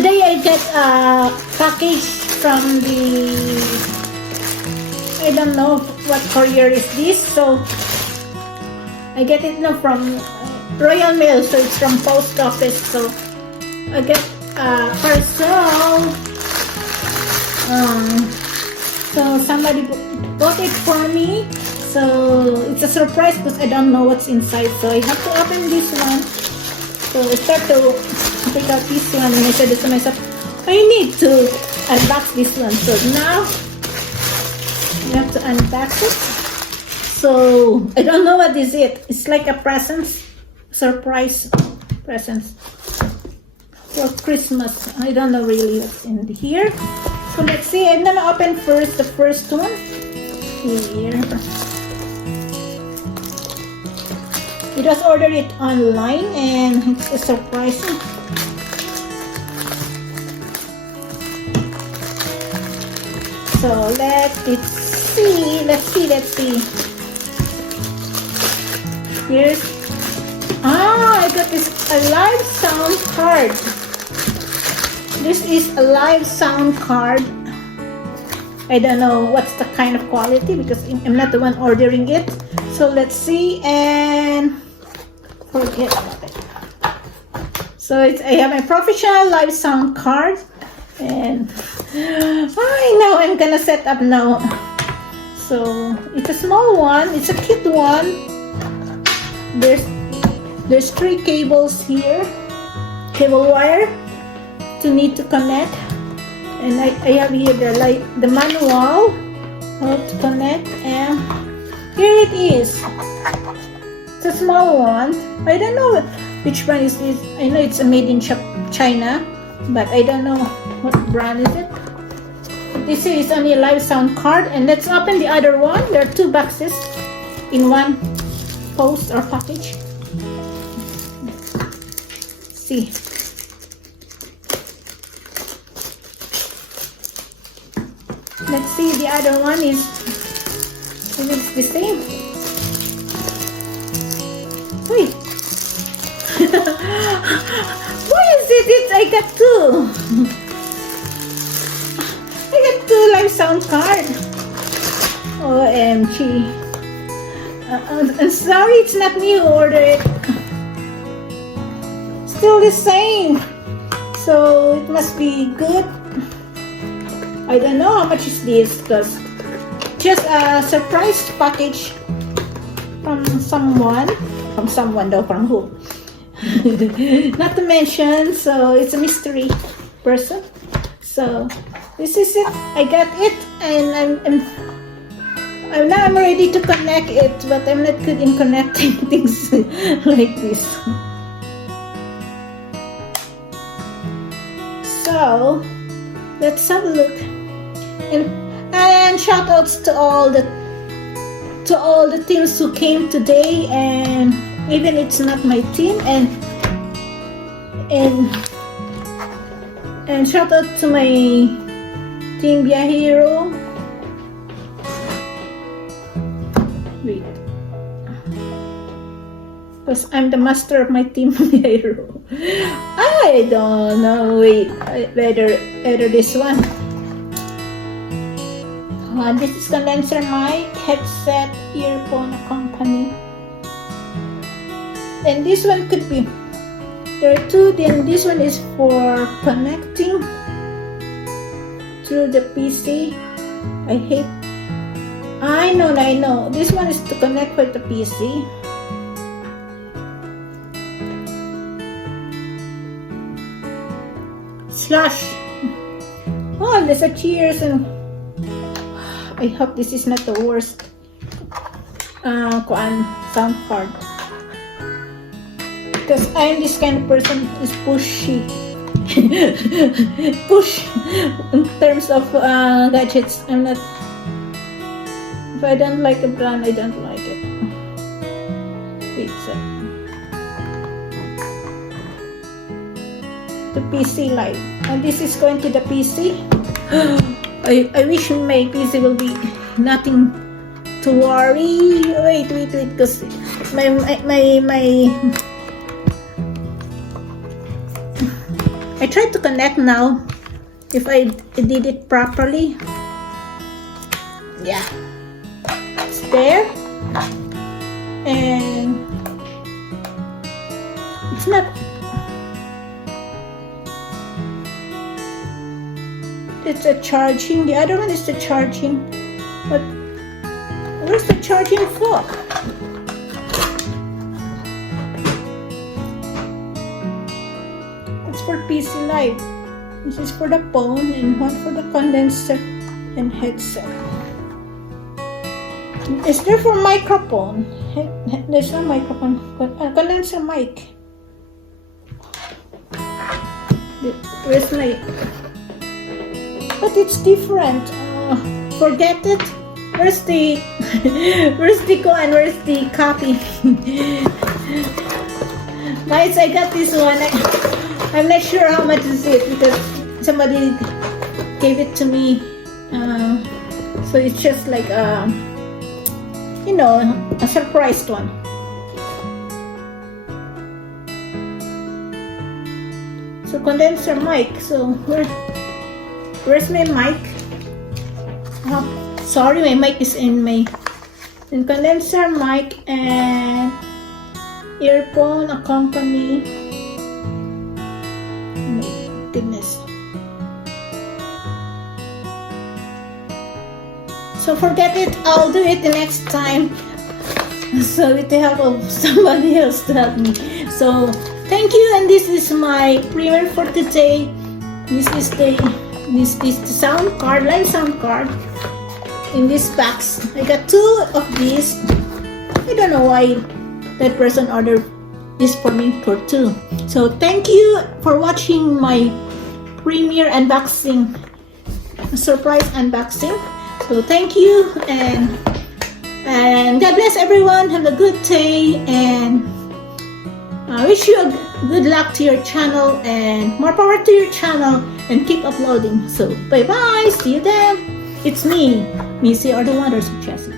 Today I get a package from the, I don't know what courier is this, so I get it now from Royal Mail, so it's from post office, so I get a parcel. So somebody bought it for me, so it's a surprise because I don't know what's inside, so I have to open this one. So I start to pick out this one, and I said to myself, I need to unbox this one. So now you have to unbox it. So I don't know what is it. It's like a present, surprise present for Christmas. I don't know really what's in here. So let's see. I'm gonna open first the first one here. We just ordered it online and it's a surprise. So let's see. Here's, I got this, a live sound card. This is a live sound card. I don't know what's the kind of quality because I'm not the one ordering it. So let's see, and forget about it. So I have my professional live sound card, and I know I'm gonna set up now. So it's a small one, it's a cute one. There's 3 cables here, cable wire to need to connect, and I have here the manual how to connect, and here it is. It's a small one. I don't know which brand is this. I know it's a made in China, but I don't know what brand is it. This is only a live sound card, and let's open the other one. There are 2 boxes in one post or package. Let's see. Let's see, the other one is it's the same. Wait. What is it? I got 2. I got 2 live sound card. OMG. I'm sorry, it's not me who ordered it. Still the same. So it must be good. I don't know how much is this, because just a surprise package from someone. From who? Not to mention, so it's a mystery person. So this is it. I got it, and I'm ready to connect it, but I'm not good in connecting things like this. So let's have a look. And shout outs to all the teams who came today, and even it's not my team, and shout out to my team Biahero. Wait, because I'm the master of my team Biahero. I don't know. Wait, either this one. This is condenser mic, headset, earphone company. And this one could be, there are 2, then this one is for connecting through the PC. I know. This one is to connect with the PC. Slash. Oh, there's a cheers, and I hope this is not the worst sound card, because I'm this kind of person who's pushy. Push in terms of gadgets. I'm not. If I don't like a brand, I don't like it. Wait, so the PC Live, and this is going to the PC. I wish my PC will be nothing to worry. Wait, because my I tried to connect now. If I did it properly. Yeah. It's there. And it's not. It's a charging. The other one is the charging. But where's the charging for? It's for PC Live. This is for the phone and one for the condenser and headset. Is there for microphone? There's no microphone. Condenser mic. Where's my... But it's different. Forget it. Where's the... where's the coin? Where's the copy? Guys, I got this one. I'm not sure how much is it because somebody gave it to me. So it's just like you know, a surprised one. So condenser mic. So where's my mic? Oh, sorry, my mic is in my condenser mic and earphone accompany. Oh my goodness. So forget it, I'll do it the next time. So with the help of somebody else to help me. So thank you, and this is my premiere for today. This is the sound card, line sound card in this box. I got 2 of these. I don't know why that person ordered this for me for 2. So thank you for watching my premiere unboxing, surprise unboxing. So thank you, and God bless everyone. Have a good day, and I wish you a good luck to your channel and more power to your channel, and keep uploading. So bye bye, see you then. It's me, Missy or the Wonders of Jessie.